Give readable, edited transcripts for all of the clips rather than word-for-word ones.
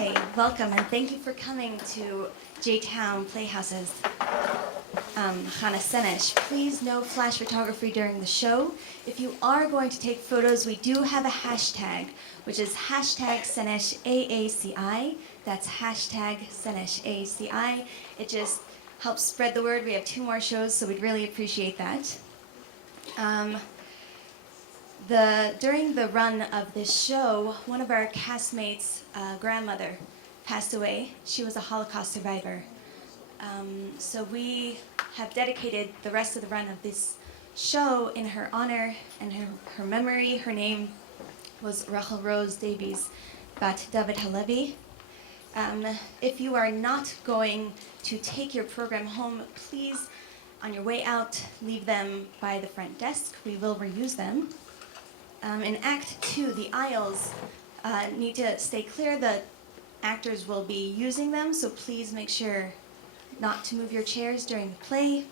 Hi, welcome, and thank you for coming to J-Town Playhouse's Hannah Senesh. Please, no flash photography during the show. If you are going to take photos, we do have a hashtag, which is hashtag Senesh AACI. That's hashtag Senesh AACI. It just helps spread the word. We have 2 more shows, so we'd really appreciate that. During the run of this show, one of our castmates' grandmother passed away. She was a Holocaust survivor. So we have dedicated the rest of the run of this show in her honor and her memory. Her name was Rachel Rose Davies Bat David Halevi. If you are not going to take your program home, please, on your way out, leave them by the front desk. We will reuse them. In Act 2, the aisles need to stay clear. The actors will be using them, so please make sure not to move your chairs during the play.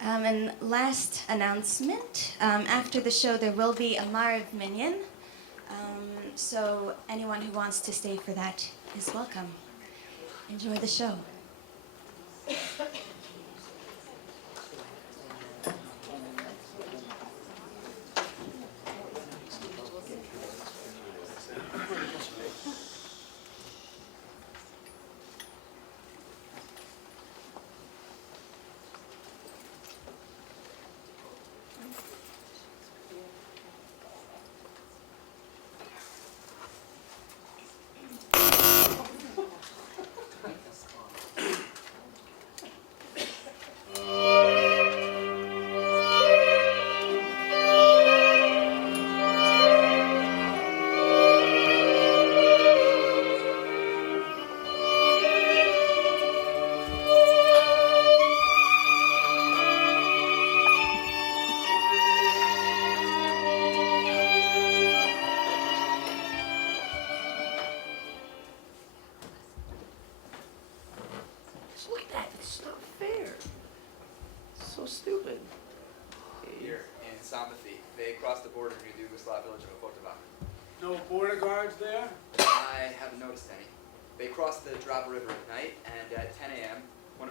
And last announcement, after the show there will be a Marav Minyan, so anyone who wants to stay for that is welcome. Enjoy the show.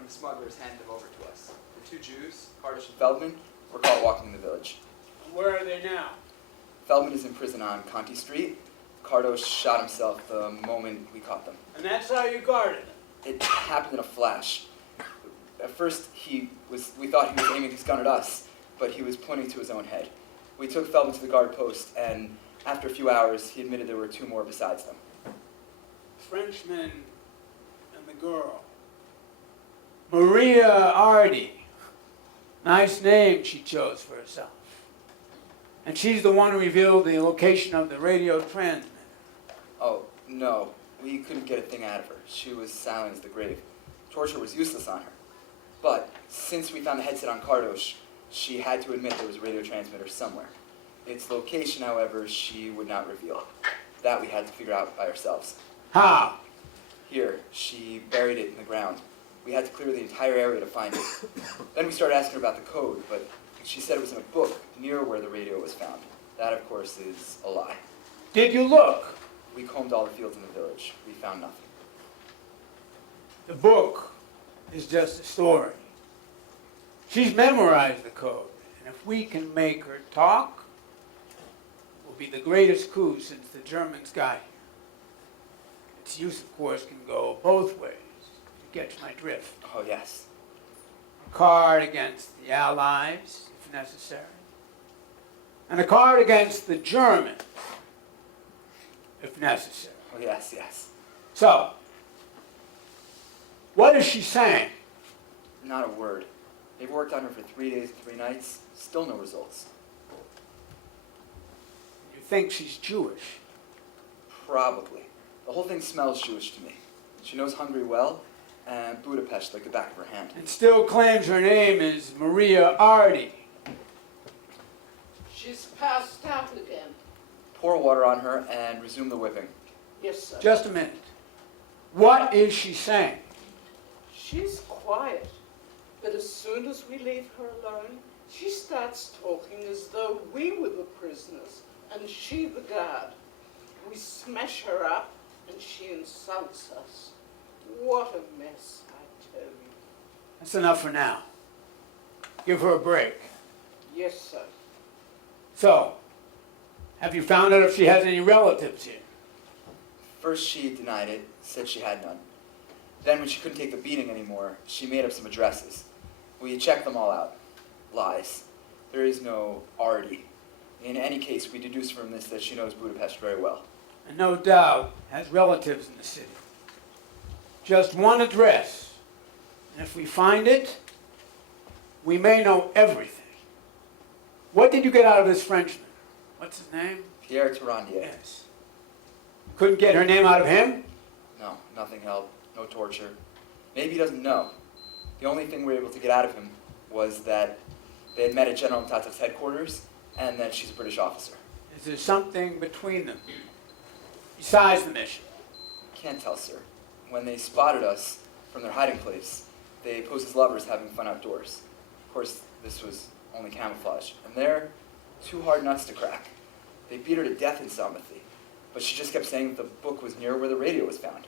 Smugglers handed them over to us. The 2 Jews, Kardosh and Feldman, were caught walking in the village. Where are they now? Feldman is in prison on Conti Street. Kardosh shot himself the moment we caught them. And that's how you guarded them? It happened in a flash. At first, we thought he was aiming his gun at us, but he was pointing to his own head. We took Feldman to the guard post, and after a few hours, he admitted there were 2 more besides them. Frenchman and the girl. Maria Ardi. Nice name she chose for herself. And she's the one who revealed the location of the radio transmitter. Oh, no. We couldn't get a thing out of her. She was silent as the grave. Torture was useless on her. But since we found the headset on Kardosh, she had to admit there was a radio transmitter somewhere. Its location, however, she would not reveal. That we had to figure out by ourselves. How? Here, she buried it in the ground. We had to clear the entire area to find it. Then we started asking her about the code, but she said it was in a book near where the radio was found. That, of course, is a lie. Did you look? We combed all the fields in the village. We found nothing. The book is just a story. She's memorized the code, and if we can make her talk, it will be the greatest coup since the Germans got here. Its use, of course, can go both ways. Catch my drift. Oh, yes. A card against the Allies, if necessary. And a card against the Germans, if necessary. Oh, yes, yes. So, what is she saying? Not a word. They've worked on her for 3 days and 3 nights. Still no results. You think she's Jewish? Probably. The whole thing smells Jewish to me. She knows Hungary well, and Budapest like the back of her hand. And still claims her name is Maria Ardi. She's passed out again. Pour water on her and resume the whipping. Yes, sir. Just a minute. What is she saying? She's quiet, but as soon as we leave her alone, she starts talking as though we were the prisoners and she the guard. We smash her up, And she insults us. What a mess, I tell you. That's enough for now. Give her a break. Yes, sir. So, have you found out if she has any relatives here? First she denied it, said she had none. Then when she couldn't take the beating anymore, she made up some addresses. We checked them all out. Lies. There is no Artie. In any case, we deduce from this that she knows Budapest very well. And no doubt has relatives in the city. Just one address. And if we find it, we may know everything. What did you get out of this Frenchman? What's his name? Pierre Tarandier. Yes. Couldn't get her name out of him? No, nothing held. No torture. Maybe he doesn't know. The only thing we were able to get out of him was that they had met at General Mtatov's headquarters and that she's a British officer. Is there something between them? Besides the mission? Can't tell, sir. When they spotted us from their hiding place, they posed as lovers having fun outdoors. Of course, this was only camouflage. And they're too hard nuts to crack. They beat her to death in Salmathy, but she just kept saying that the book was near where the radio was found.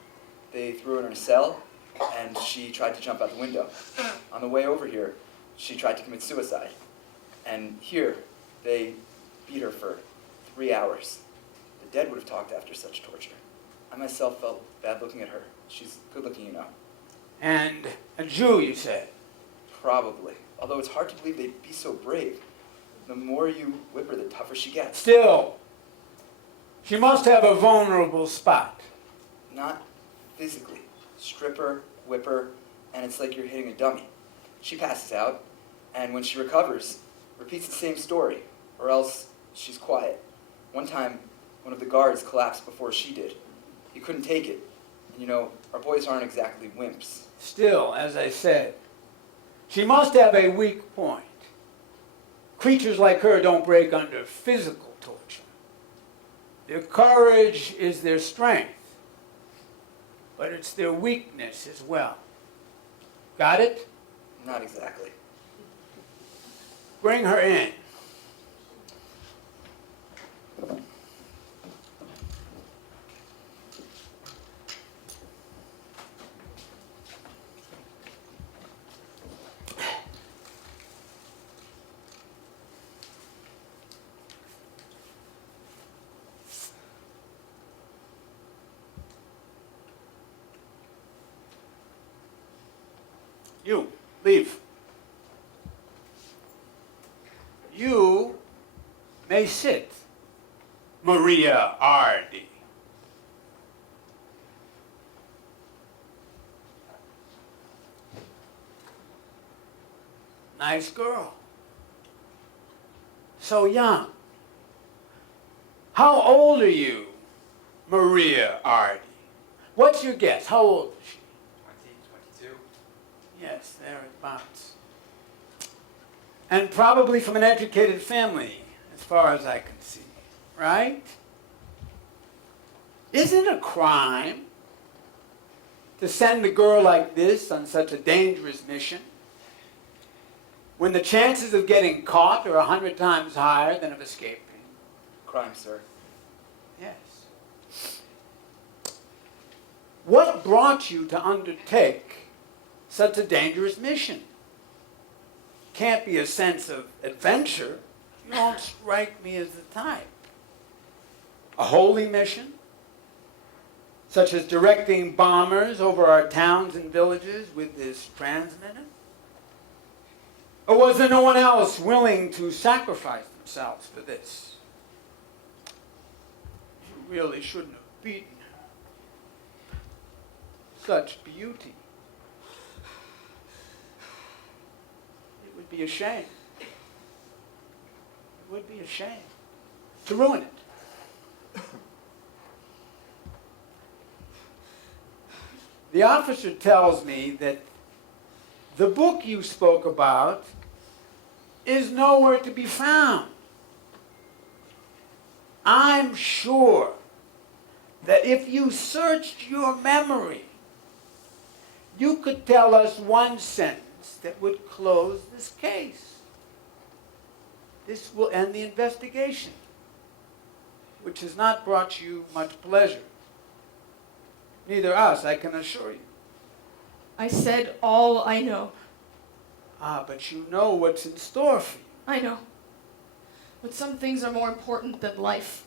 They threw her in a cell, and she tried to jump out the window. On the way over here, she tried to commit suicide. And here, they beat her for 3 hours. The dead would have talked after such torture. I myself felt bad looking at her. She's good looking, you know. And a Jew, you said? Probably. Although it's hard to believe they'd be so brave. The more you whip her, the tougher she gets. Still, she must have a vulnerable spot. Not physically. Strip her, whip her, and it's like you're hitting a dummy. She passes out, and when she recovers, repeats the same story, or else she's quiet. One time, one of the guards collapsed before she did. He couldn't take it. And you know, our boys aren't exactly wimps. Still, as I said, she must have a weak point. Creatures like her don't break under physical torture. Their courage is their strength, but it's their weakness as well. Got it? Not exactly. Bring her in. You, leave. You may sit, Maria Ardi. Nice girl. So young. How old are you, Maria Ardi? What's your guess? How old is she? 22. Yes, thereabouts. And probably from an educated family, as far as I can see, right? Is it a crime to send a girl like this on such a dangerous mission when the chances of getting caught are 100 times higher than of escaping? Crime, sir. Yes. What brought you to undertake such a dangerous mission? Can't be a sense of adventure. You don't strike me as the type. A holy mission, such as directing bombers over our towns and villages with this transmitter? Or was there no one else willing to sacrifice themselves for this? You really shouldn't have beaten her. Such beauty. It would be a shame. It would be a shame to ruin it. The officer tells me that the book you spoke about is nowhere to be found. I'm sure that if you searched your memory, you could tell us one sentence that would close this case. This will end the investigation, which has not brought you much pleasure. Neither us, I can assure you. I said all I know. Ah, but you know what's in store for you. I know. But some things are more important than life.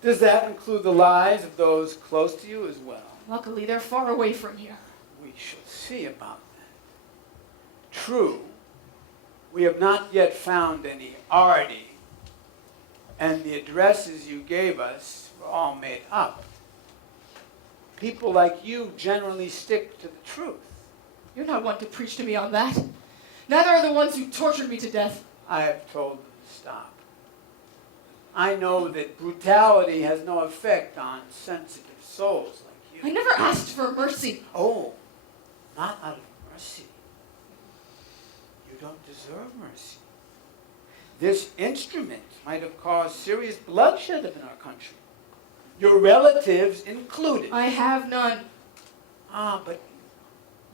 Does that include the lives of those close to you as well? Luckily, they're far away from here. We shall see about that. True, we have not yet found any Artie, and the addresses you gave us were all made up. People like you generally stick to the truth. You're not one to preach to me on that. Neither are the ones who tortured me to death. I have told them to stop. I know that brutality has no effect on sensitive souls like I you. never asked for mercy. Oh, not out of mercy. You don't deserve mercy. This instrument might have caused serious bloodshed in our country. Your relatives included. I have none. Ah, but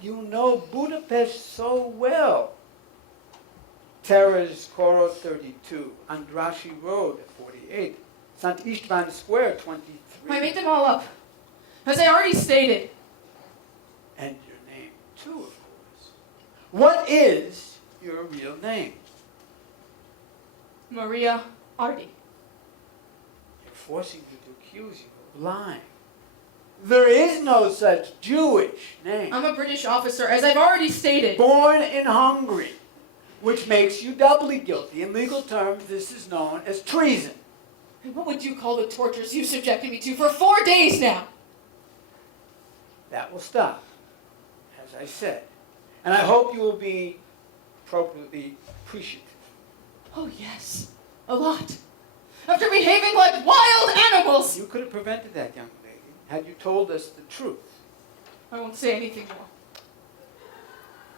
you know Budapest so well. Terrace Koro 32, Andrassy Road 48, St. Istvan Square 23. I made them all up. As I already stated. And your name too, of course. What is your real name? Maria Artie. They're forcing you to accuse you of lying. There is no such Jewish name. I'm a British officer, as I've already stated. Born in Hungary, which makes you doubly guilty. In legal terms, this is known as treason. And what would you call the tortures you subjected me to for 4 days now? That will stop, as I said. And I hope you will be appropriately appreciative. Oh, yes. A lot. After behaving like wild animals. You could have prevented that, young lady, had you told us the truth. I won't say anything more.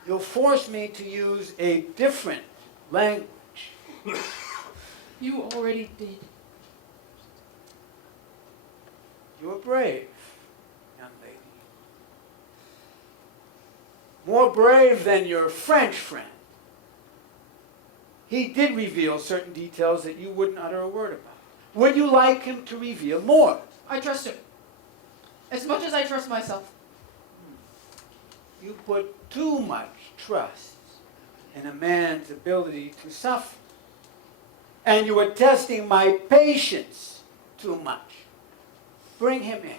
You'll force me to use a different language. You already did. You're brave, young lady. More brave than your French friend. He did reveal certain details that you wouldn't utter a word about. Would you like him to reveal more? I trust him. As much as I trust myself. You put too much trust in a man's ability to suffer. And you are testing my patience too much. Bring him in.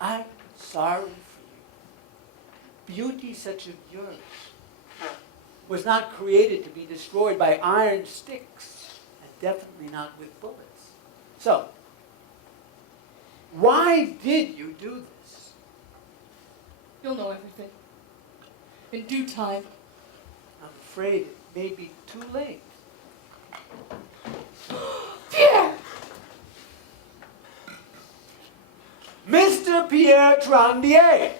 I'm sorry for you. Beauty such as yours was not created to be destroyed by iron sticks, and definitely not with bullets. So, why did you do this? You'll know everything. In due time. I'm afraid it may be too late. Pierre! Mr. Pierre Trandier,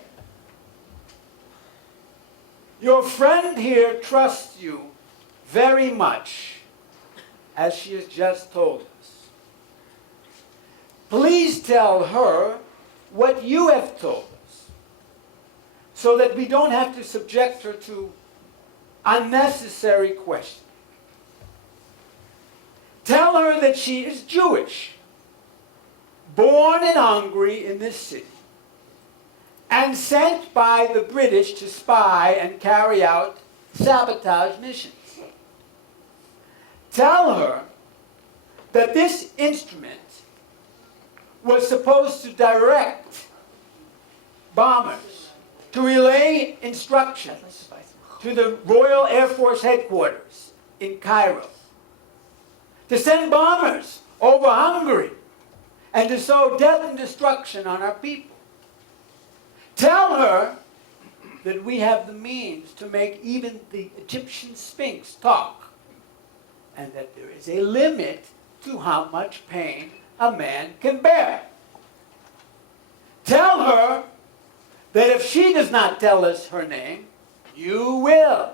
your friend here trusts you very much, as she has just told us. Please tell her what you have told us, so that we don't have to subject her to unnecessary questioning. Tell her that she is Jewish, born in Hungary in this city, and sent by the British to spy and carry out sabotage missions. Tell her that this instrument was supposed to direct bombers, to relay instructions to the Royal Air Force headquarters in Cairo, to send bombers over Hungary, and to sow death and destruction on our people. Tell her that we have the means to make even the Egyptian Sphinx talk, and that there is a limit to how much pain a man can bear. Tell her that if she does not tell us her name, you will.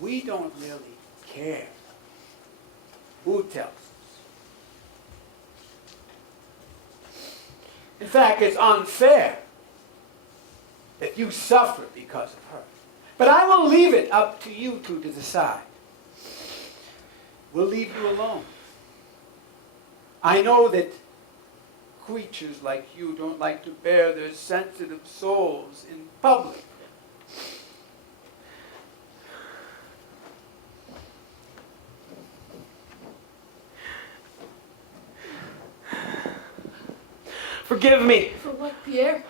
We don't really care who tells us. In fact, it's unfair that you suffer because of her. But I will leave it up to you two to decide. we'll leave you alone. I know that creatures like you don't like to bare their sensitive souls in public. Forgive me. For what, Pierre?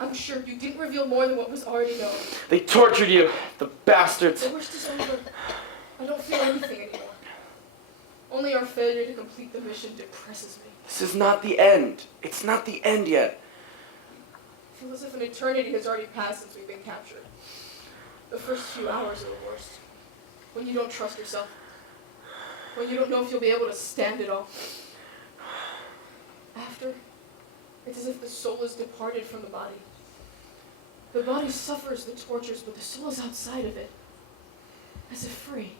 I'm sure you didn't reveal more than what was already known. They tortured you, the bastards. The worst is over. I don't feel anything anymore. Only our failure to complete the mission depresses me. This is not the end. It's not the end yet. I feel as if an eternity has already passed since we've been captured. The first few hours are the worst. When you don't trust yourself. When you don't know if you'll be able to stand it all. After, it's as if the soul is departed from the body. The body suffers the tortures, but the soul is outside of it. As if free.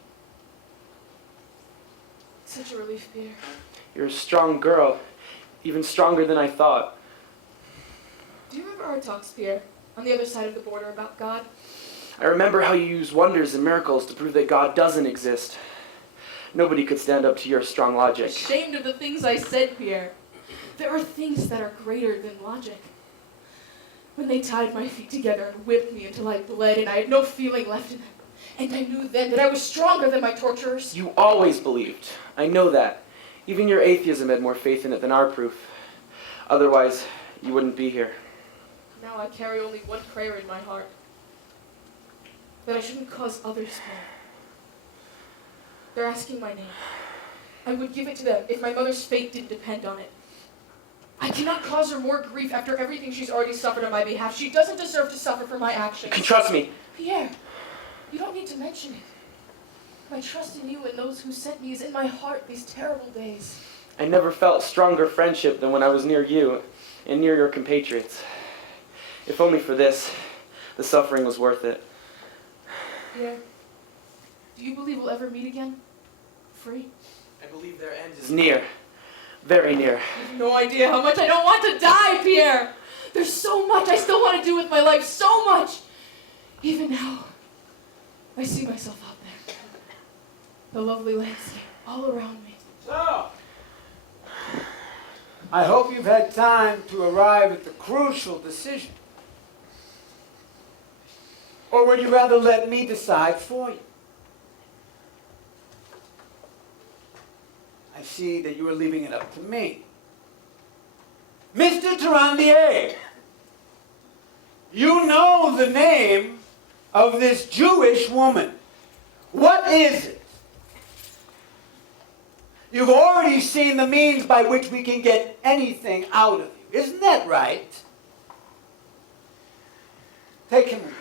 It's such a relief, Pierre. You're a strong girl. Even stronger than I thought. Do you remember our talks, Pierre, on the other side of the border about God? I remember how you use wonders and miracles to prove that God doesn't exist. Nobody could stand up to your strong logic. Ashamed of the things I said, Pierre. There are things that are greater than logic. When they tied my feet together and whipped me until I bled and I had no feeling left in them. And I knew then that I was stronger than my torturers. You always believed. I know that. Even your atheism had more faith in it than our proof. Otherwise, you wouldn't be here. Now I carry only one prayer in my heart. That I shouldn't cause others pain. They're asking my name. I would give it to them if my mother's fate didn't depend on it. I cannot cause her more grief after everything she's already suffered on my behalf. She doesn't deserve to suffer for my actions. You can trust me. Pierre, you don't need to mention it. My trust in you and those who sent me is in my heart these terrible days. I never felt stronger friendship than when I was near you and near your compatriots. If only for this, the suffering was worth it. Pierre, do you believe we'll ever meet again? Free? I believe their end is near. Very near. You have no idea how much I don't want to die, Pierre! There's so much I still want to do with my life, so much! Even now, I see myself out there. The lovely landscape all around me. So, I hope you've had time to arrive at the crucial decision. Or would you rather let me decide for you? I see that you are leaving it up to me. Mr. Tarandier, you know the name of this Jewish woman. What is it? You've already seen the means by which we can get anything out of you. Isn't that right? Take him away.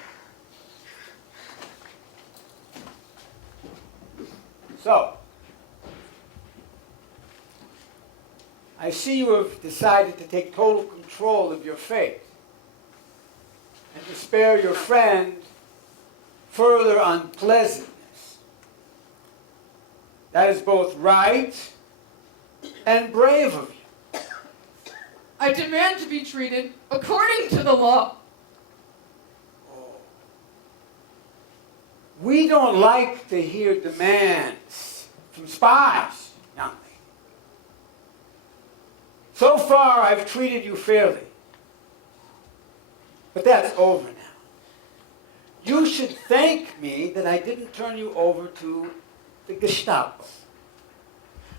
So, I see you have decided to take total control of your fate and to spare your friend further unpleasantness. That is both right and brave of you. I demand to be treated according to the law. We don't like to hear demands from spies, young lady. So far, I've treated you fairly. But that's over now. You should thank me that I didn't turn you over to the Gestapo.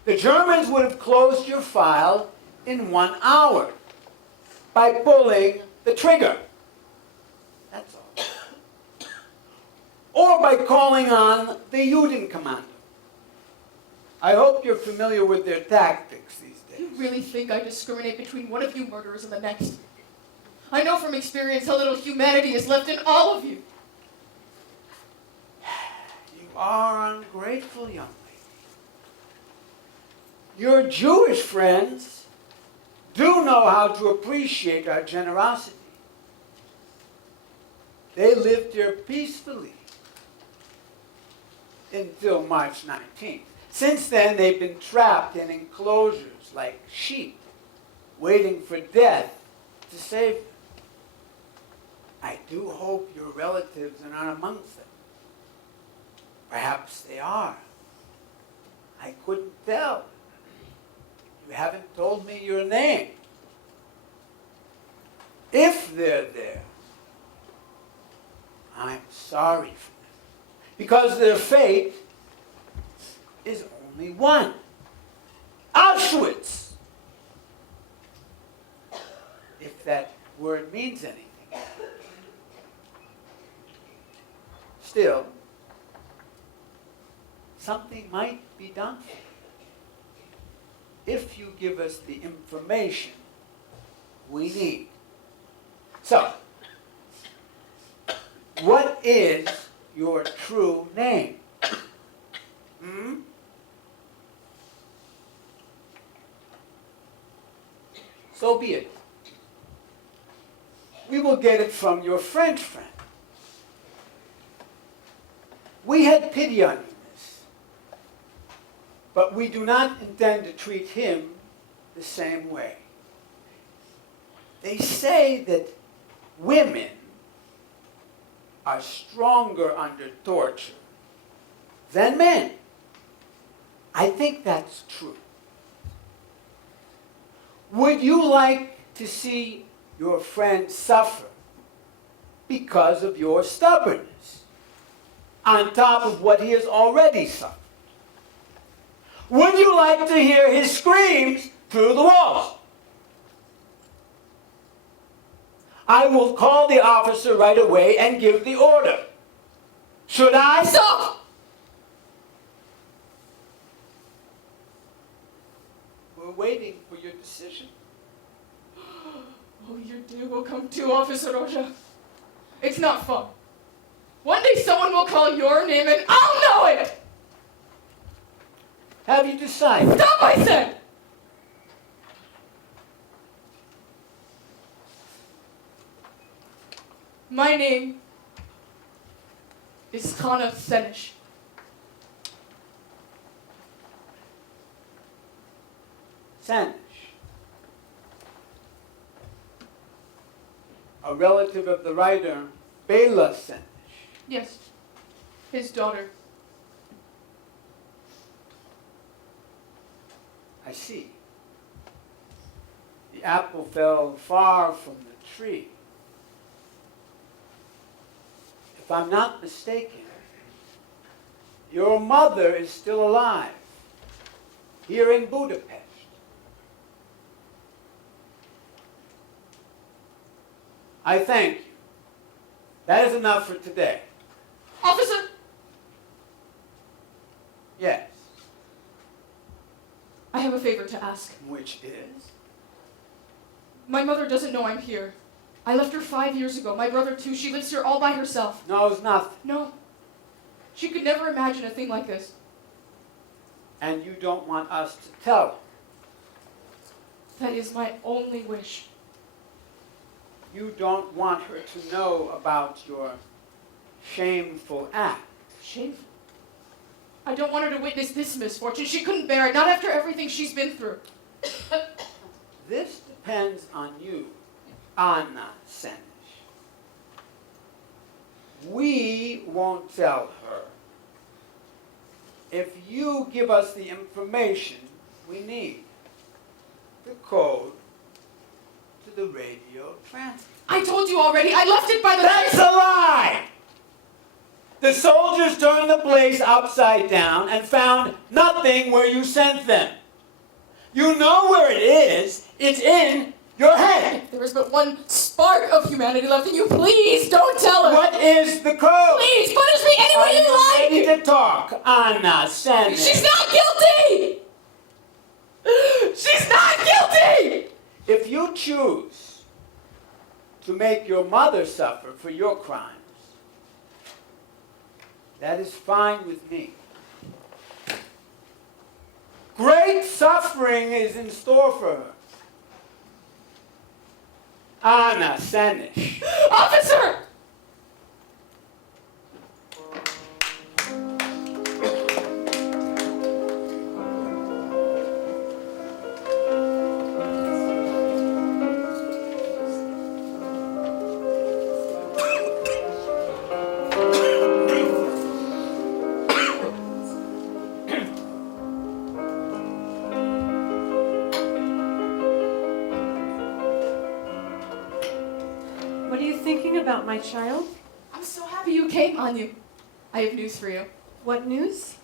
The Germans would have closed your file in 1 hour by pulling the trigger. That's all. Or by calling on the Judenkommando. I hope you're familiar with their tactics these days. You really think I discriminate between one of you murderers and the next? I know from experience how little humanity is left in all of you. You are ungrateful, young lady. Your Jewish friends do know how to appreciate our generosity. They lived here peacefully until March 19th. Since then, they've been trapped in enclosures like sheep, waiting for death to save them. I do hope your relatives are not amongst them. Perhaps they are. I couldn't tell. You haven't told me your name. If they're there, I'm sorry for them. Because their fate is only one. Auschwitz! If that word means anything. Still, something might be done for you if you give us the information we need. So, what is your true name? Hmm? So be it. We will get it from your French friend. We had pity on you, miss, but we do not intend to treat him the same way. They say that women are stronger under torture than men. I think that's true. Would you like to see your friend suffer because of your stubbornness, on top of what he has already suffered? Would you like to hear his screams through the walls? I will call the officer right away and give the order. Should I? Stop! We're waiting for your decision. Oh, your day will come too, Officer Roja. It's not fun. One day someone will call your name and I'll know it! Have you decided? Stop, I said! My name is Hannah Senesh. Senesh. A relative of the writer Bela Senesh. Yes, his daughter. I see. The apple fell far from the tree. If I'm not mistaken, your mother is still alive, here in Budapest. I thank you. That is enough for today. Officer! Yes. I have a favor to ask. Which is? My mother doesn't know I'm here. I left her 5 years ago. My brother too. She lives here all by herself. Knows nothing. No. She could never imagine a thing like this. And you don't want us to tell her. That is my only wish. You don't want her to know about your shameful act. Shameful. I don't want her to witness this misfortune. She couldn't bear it, not after everything she's been through. This depends on you, Hannah Senesh. We won't tell her if you give us the information we need. The code to the radio transmitter. I told you already. I left it by the... That's a lie! The soldiers turned the place upside down and found nothing where you sent them. You know where it is. It's in your head. There is but one spark of humanity left in you. Please don't tell her. What is the code? Please punish me any way you like. Ready to talk, Hannah Senesh. She's not guilty. She's not guilty. If you choose to make your mother suffer for your crimes, that is fine with me. Great suffering is in store for her. Hannah Senesh. Officer! my child? I'm so happy you came, Anu. I have news for you. What news?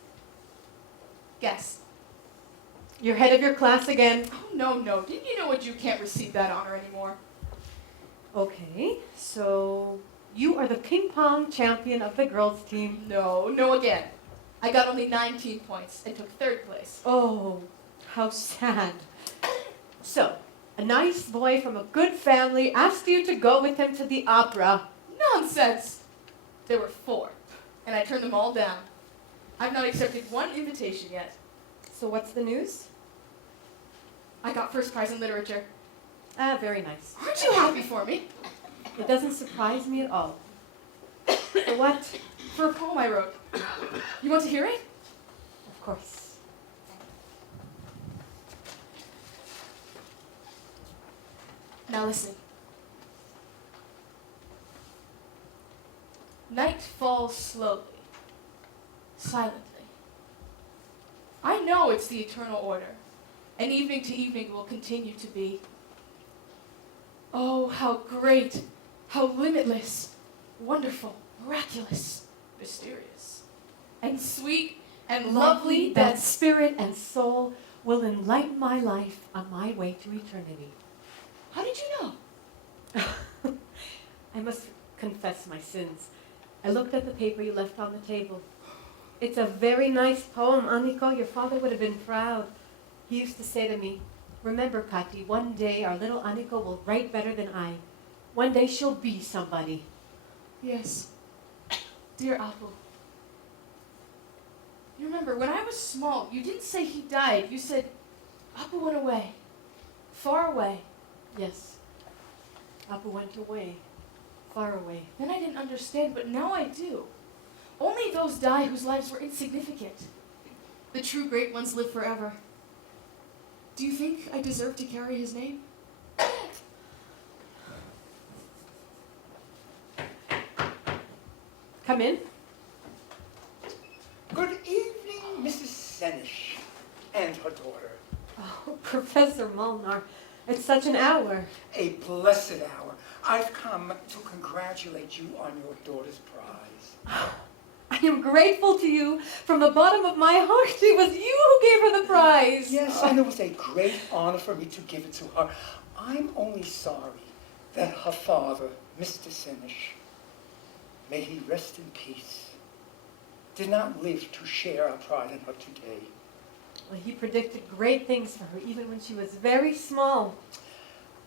Guess. You're head of your class again. Oh, no. Didn't you know what you can't receive that honor anymore? Okay, so you are the ping pong champion of the girls' team. No again. I got only 19 points and took 3rd place. Oh, how sad. So, a nice boy from a good family asked you to go with him to the opera. Nonsense! There were 4, and I turned them all down. I've not accepted one invitation yet. So what's the news? I got 1st prize in literature. Ah, very nice. Aren't you happy for me? It doesn't surprise me at all. For what? For a poem I wrote. You want to hear it? Of course. Now listen. Night falls slowly, silently. I know it's the eternal order, and evening to evening will continue to be. Oh, how great, how limitless, wonderful, miraculous, mysterious, and sweet and lovely that spirit and soul will enlighten my life on my way to eternity. How did you know? I must confess my sins. I looked at the paper you left on the table. It's a very nice poem, Aniko. Your father would have been proud. He used to say to me, "Remember, Kati, one day our little Aniko will write better than I. One day she'll be somebody." Yes, dear Apu. You remember, when I was small, you didn't say he died. You said, Apu went away, far away. Yes. Papa went away, far away. Then I didn't understand, but now I do. Only those die whose lives were insignificant. The true great ones live forever. Do you think I deserve to carry his name? Come in. Good evening, Mrs. Senesh and her daughter. Oh, Professor Molnar, it's such an hour. A blessed hour. I've come to congratulate you on your daughter's prize. I am grateful to you from the bottom of my heart. It was you who gave her the prize. Yes, and it was a great honor for me to give it to her. I'm only sorry that her father, Mr. Senesh, may he rest in peace, did not live to share our pride in her today. Well, he predicted great things for her, even when she was very small.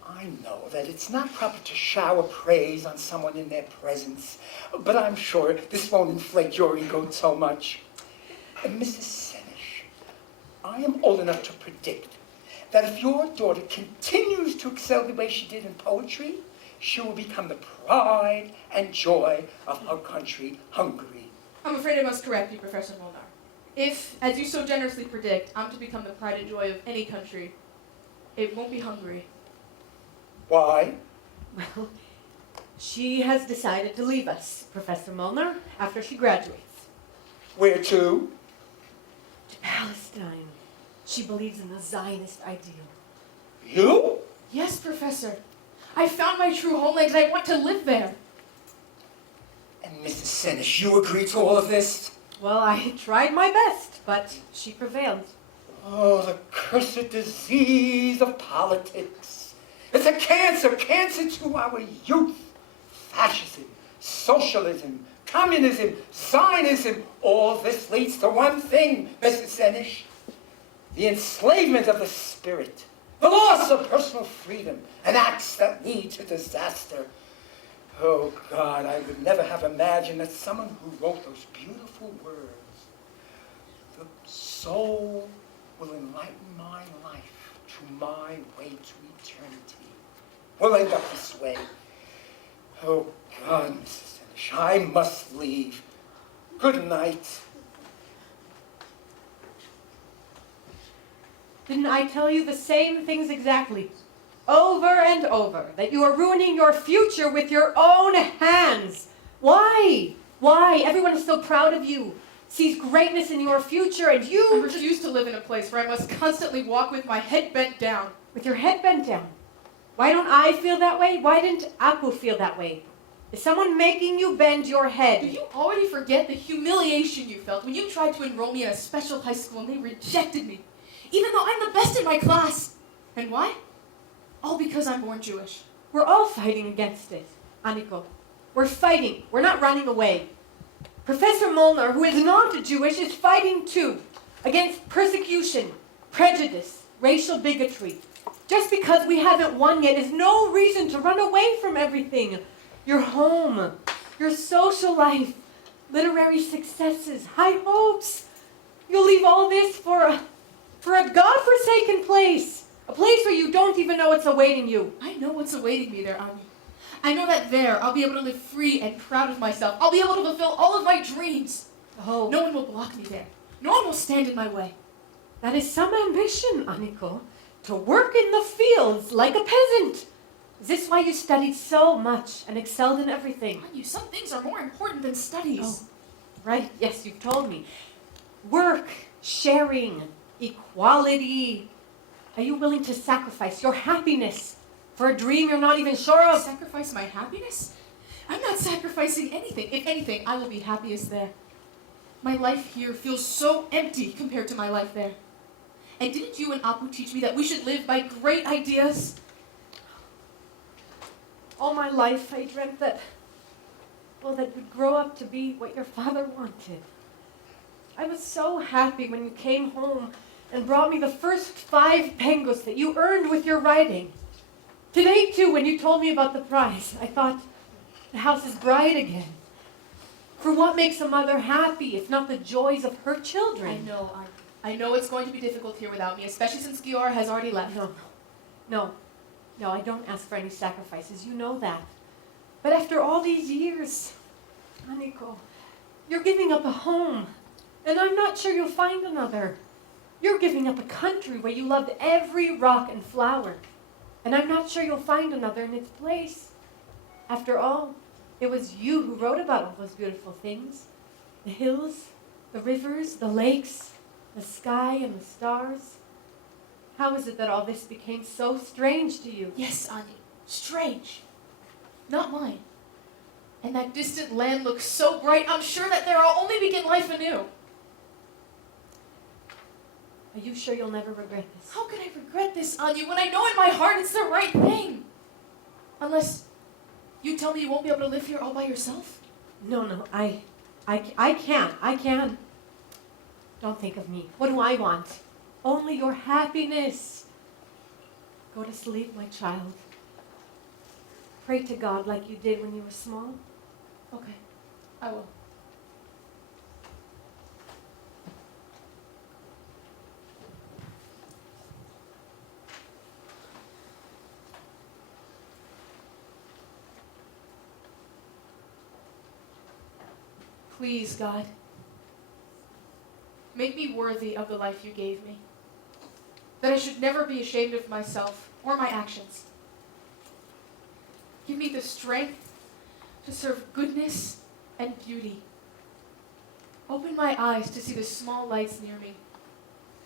I know that it's not proper to shower praise on someone in their presence, but I'm sure this won't inflate your ego so much. Mrs. Senesh, I am old enough to predict that if your daughter continues to excel the way she did in poetry, she will become the pride and joy of her country, Hungary. I'm afraid I must correct you, Professor Molnar. If, as you so generously predict, I'm to become the pride and joy of any country, it won't be Hungary. Why? Well, she has decided to leave us, Professor Molnar, after she graduates. Where to? To Palestine. She believes in the Zionist ideal. You? Yes, Professor. I found my true homeland and I want to live there. And Mrs. Senesh, you agree to all of this? Well, I tried my best, but she prevailed. Oh, the cursed disease of politics. It's a cancer to our youth. Fascism, socialism, communism, Zionism, all this leads to one thing, Mrs. Senesh. The enslavement of the spirit, the loss of personal freedom, and acts that lead to disaster. Oh, God, I would never have imagined that someone who wrote those beautiful words, the soul will enlighten my life to my way to eternity, will end up this way. Oh, God, Mrs. Senesh, I must leave. Good night. Didn't I tell you the same things exactly? Over and over, that you are ruining your future with your own hands. Why? Why? Everyone is so proud of you, sees greatness in your future, and I you... refuse to live in a place where I must constantly walk with my head bent down. With your head bent down. Why don't I feel that way? Why didn't Apu feel that way? Is someone making you bend your Do head? you already forget the humiliation you felt when you tried to enroll me in a special high school and they rejected me, even though I'm the best in my class? And why? All because I'm born Jewish. We're all fighting against it, Aniko. We're fighting. We're not running away. Professor Molnar, who is not Jewish, is fighting too against persecution, prejudice, racial bigotry. Just because we haven't won yet is no reason to run away from everything. Your home, your social life, literary successes, high hopes. You'll leave all this for a godforsaken place. A place where you don't even know what's awaiting you. I know what's awaiting me there, Ami. I know that there I'll be able to live free and proud of myself. I'll be able to fulfill all of my dreams. Oh, No one will block me there. No one will stand in my way. that is some ambition, Aniko. To work in the fields like a peasant. Is this why you studied so much and excelled in everything? Anu, some things are more important than studies. Oh, right, yes, you've told me. Work, sharing, equality. Are you willing to sacrifice your happiness for a dream you're not even sure of? Sacrifice my happiness? I'm not sacrificing anything. If anything, I will be happiest there. My life here feels so empty compared to my life there. And didn't you and Apu teach me that we should live by great ideas? All my life I dreamt that you'd grow up to be what your father wanted. I was so happy when you came home and brought me the first 5 pengos that you earned with your writing. Today, too, when you told me about the prize, I thought, the house is bright again. For what makes a mother happy if not the joys of her children? I know it's going to be difficult here without me, especially since Giora has already left. No, I don't ask for any sacrifices. You know that. But after all these years, Aniko, you're giving up a home, and I'm not sure you'll find another. You're giving up a country where you loved every rock and flower, and I'm not sure you'll find another in its place. After all, it was you who wrote about all those beautiful things. The hills, the rivers, the lakes, the sky and the stars. How is it that all this became so strange to you? Yes, Anu, strange. Not mine. And that distant land looks so bright, I'm sure that there I'll only begin life anew. Are you sure you'll never regret this? How could I regret this, Anu, when I know in my heart it's the right thing? Unless you tell me you won't be able to live here all by yourself? No, I can't. Don't think of me. What do I want? Only your happiness. Go to sleep, my child. Pray to God like you did when you were small. Okay, I will. Please, God, make me worthy of the life you gave me. That I should never be ashamed of myself or my actions. Give me the strength to serve goodness and beauty. Open my eyes to see the small lights near me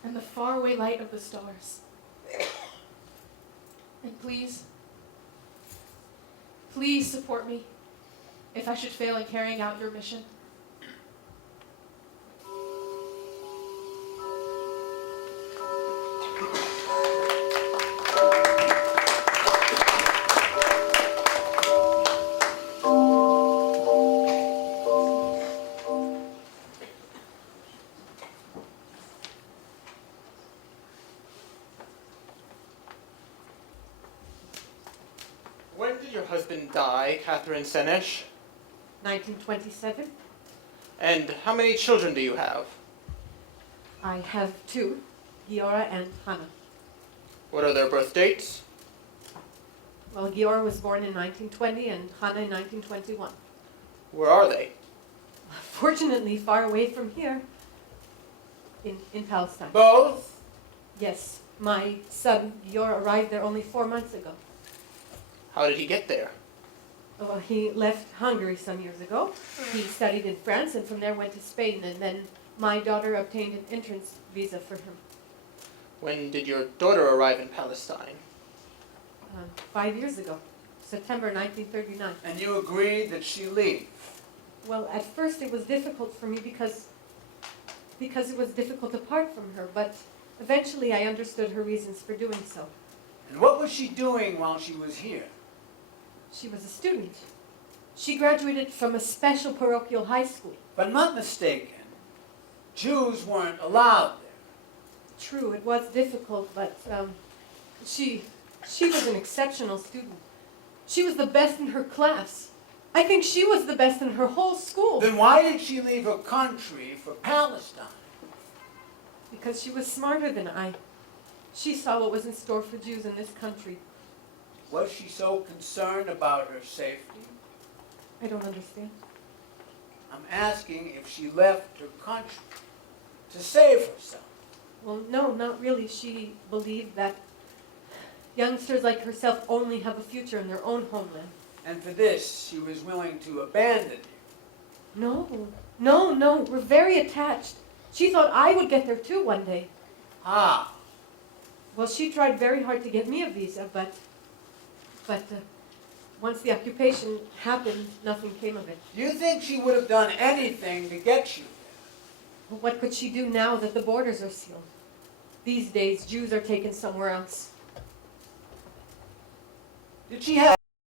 and the faraway light of the stars. And please support me if I should fail in carrying out your mission. When did your husband die, Catherine Senesh? 1927. And how many children do you have? I have 2, Devorah and Hanna. What are their birth dates? Well, Devorah was born in 1920 and Hanna in 1921. Where are they? Fortunately, far away from here, in Palestine. Both? Yes, my son Devorah arrived there only 4 months ago. How did he get there? Well, he left Hungary some years ago. He studied in France and from there went to Spain, and then my daughter obtained an entrance visa for him. When did your daughter arrive in Palestine? 5 years ago. September 1939. And you agreed that she leave. Well, at first it was difficult for me because it was difficult to part from her, but eventually I understood her reasons for doing so. And what was she doing while she was here? She was a student. She graduated from a special parochial high school. If I'm not mistaken, Jews weren't allowed there. True, it was difficult, but she was an exceptional student. She was the best in her class. I think she was the best in her whole school. Then why did she leave her country for Palestine? Because she was smarter than I. She saw what was in store for Jews in this country. Was she so concerned about her safety? I don't understand. I'm asking if she left her country to save herself. Well, no, not really. She believed that youngsters like herself only have a future in their own homeland. And for this, she was willing to abandon you. No, we're very attached. She thought I would get there too one day. Ah, Well, she tried very hard to get me a visa, but once the occupation happened, nothing came of it. do you think she would have done anything to get you there? But what could she do now that the borders are sealed? These days, Jews are taken somewhere else. Did she have